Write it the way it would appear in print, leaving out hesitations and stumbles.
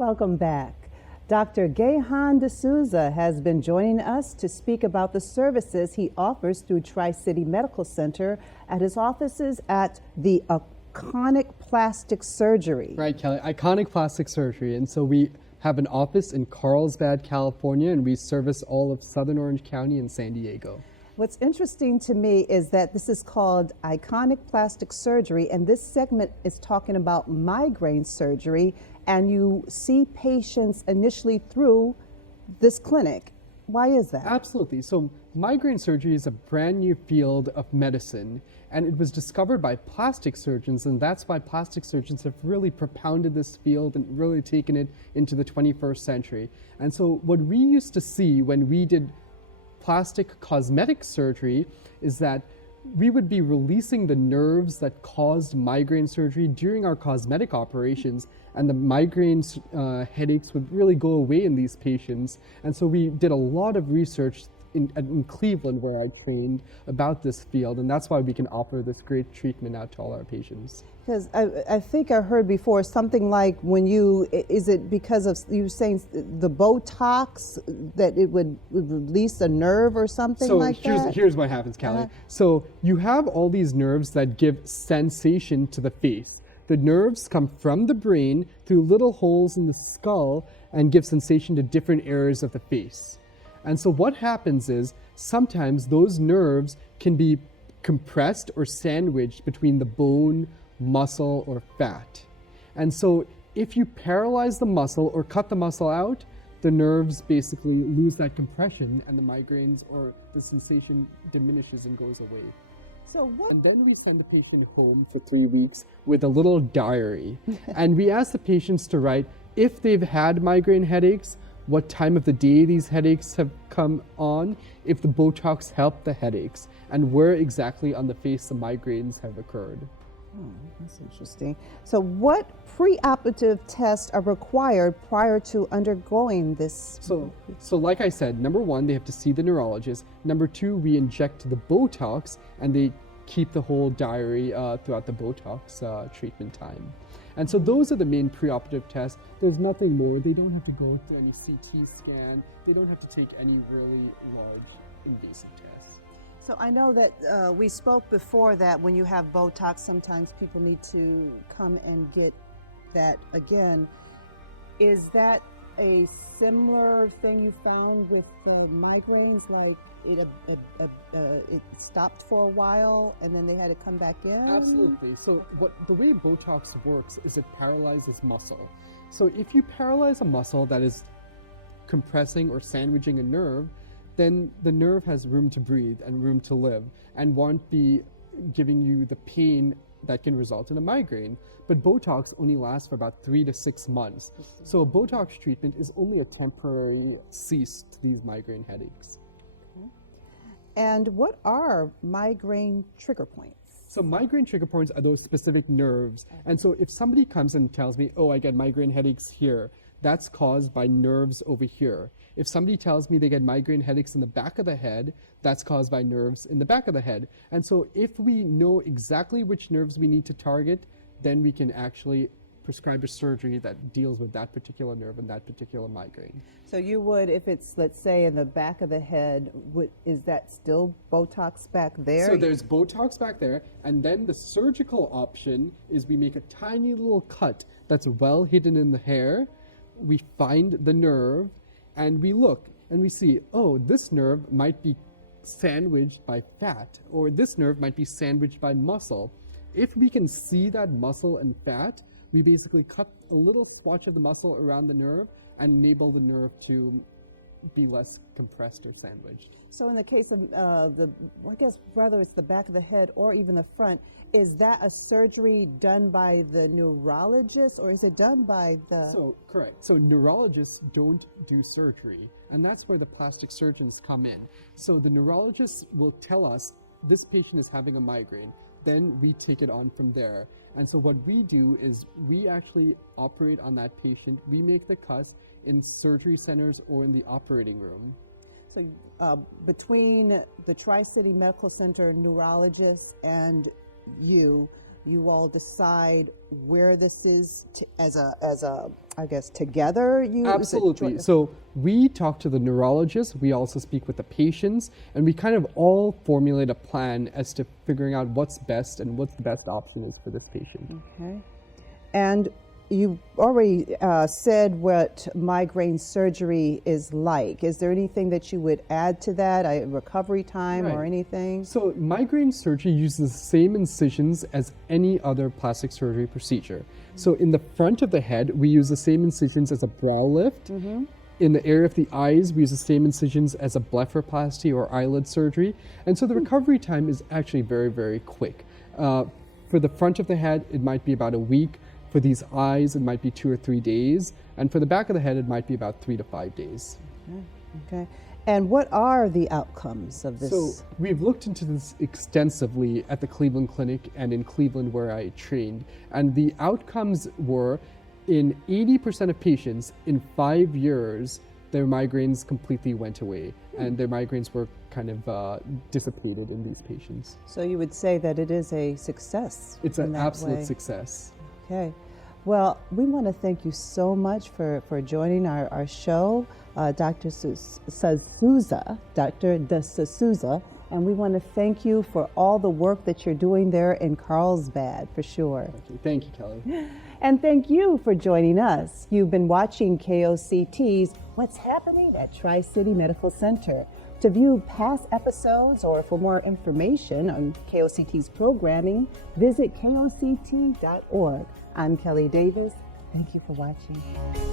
Welcome back. Dr. Gehann D'Souza has been joining us to speak about the services he offers through Tri-City Medical Center at his offices at the Iconic Plastic Surgery. Right, Kelly, Iconic Plastic Surgery. And so we have an office in Carlsbad, California, and we service all of Southern Orange County and San Diego. What's interesting to me is that this is called Iconic Plastic Surgery, and this segment is talking about migraine surgery, and you see patients initially through this clinic. Why is that? Absolutely. So migraine surgery is a brand new field of medicine, and it was discovered by plastic surgeons, and that's why plastic surgeons have really propounded this field and really taken it into the 21st century. And so what we used to see when we did plastic cosmetic surgery is that we would be releasing the nerves that caused migraine surgery during our cosmetic operations, and the migraine headaches would really go away in these patients. And so we did a lot of research in Cleveland, where I trained, about this field, and that's why we can offer this great treatment out to all our patients. Because I think I heard before something like is it because of, you were saying the Botox, that it would release a nerve or something like that? So here's what happens, Kelly. So you have all these nerves that give sensation to the face. The nerves come from the brain through little holes in the skull and give sensation to different areas of the face. And so what happens is sometimes those nerves can be compressed or sandwiched between the bone, muscle, or fat. And so if you paralyze the muscle or cut the muscle out, the nerves basically lose that compression, and the migraines or the sensation diminishes and goes away. And then we send the patient home for 3 weeks with a little diary. And we ask the patients to write if they've had migraine headaches, what time of the day these headaches have come on, if the Botox helped the headaches, and where exactly on the face the migraines have occurred. Oh, that's interesting. So what preoperative tests are required prior to undergoing this? So like I said, number one, they have to see the neurologist. Number two, we inject the Botox, and they keep the whole diary throughout the Botox treatment time. And so those are the main preoperative tests. There's nothing more. They don't have to go through any CT scan. They don't have to take any really large invasive tests. So I know that we spoke before that when you have Botox, sometimes people need to come and get that again. Is that a similar thing you found with the migraines, like it stopped for a while and then they had to come back in? Absolutely. So the way Botox works is it paralyzes muscle. So if you paralyze a muscle that is compressing or sandwiching a nerve, then the nerve has room to breathe and room to live and won't be giving you the pain that can result in a migraine. But Botox only lasts for about 3 to 6 months. So a Botox treatment is only a temporary cease to these migraine headaches. And what are migraine trigger points? So migraine trigger points are those specific nerves. And so if somebody comes and tells me, oh, I get migraine headaches here, that's caused by nerves over here. If somebody tells me they get migraine headaches in the back of the head, that's caused by nerves in the back of the head. And so if we know exactly which nerves we need to target, then we can actually prescribe a surgery that deals with that particular nerve and that particular migraine. So you would, if it's, let's say, in the back of the head, is that still Botox back there? So there's Botox back there, and then the surgical option is we make a tiny little cut that's well hidden in the hair. We find the nerve, and we look, and we see, oh, this nerve might be sandwiched by fat, or this nerve might be sandwiched by muscle. If we can see that muscle and fat, we basically cut a little swatch of the muscle around the nerve and enable the nerve to be less compressed or sandwiched. So in the case of I guess whether it's the back of the head or even the front, is that a surgery done by the neurologist or is it done by the... So, correct. So neurologists don't do surgery, and that's where the plastic surgeons come in. So the neurologists will tell us, this patient is having a migraine. Then we take it on from there. And so what we do is we actually operate on that patient. We make the cuts in surgery centers or in the operating room. So between the Tri-City Medical Center neurologists and you, you all decide where this is as a I guess together. Absolutely. So we talk to the neurologist, we also speak with the patients, and we kind of all formulate a plan as to figuring out what's best and what's the best option is for this patient. Okay. And you already said what migraine surgery is like. Is there anything that you would add to that, recovery time or anything? So migraine surgery uses the same incisions as any other plastic surgery procedure. So in the front of the head, we use the same incisions as a brow lift. In the area of the eyes, we use the same incisions as a blepharoplasty or eyelid surgery. And so the recovery time is actually very, very quick. For the front of the head, it might be about a week. For these eyes, it might be 2 or 3 days. And for the back of the head, it might be about 3 to 5 days. Okay. And what are the outcomes of this? So we've looked into this extensively at the Cleveland Clinic and in Cleveland where I trained. And the outcomes were in 80% of patients in 5 years, their migraines completely went away. And their migraines were kind of dissipated in these patients. So you would say that it is a success. It's an absolute way. success. Okay. Well, we want to thank you so much for joining our show, Dr. D'Souza, Dr. D'Souza, and we want to thank you for all the work that you're doing there in Carlsbad, for sure. Thank you, Kelly. And thank you for joining us. You've been watching KOCT's What's Happening at Tri-City Medical Center. To view past episodes or for more information on KOCT's programming, visit koct.org. I'm Kellie Davis. Thank you for watching.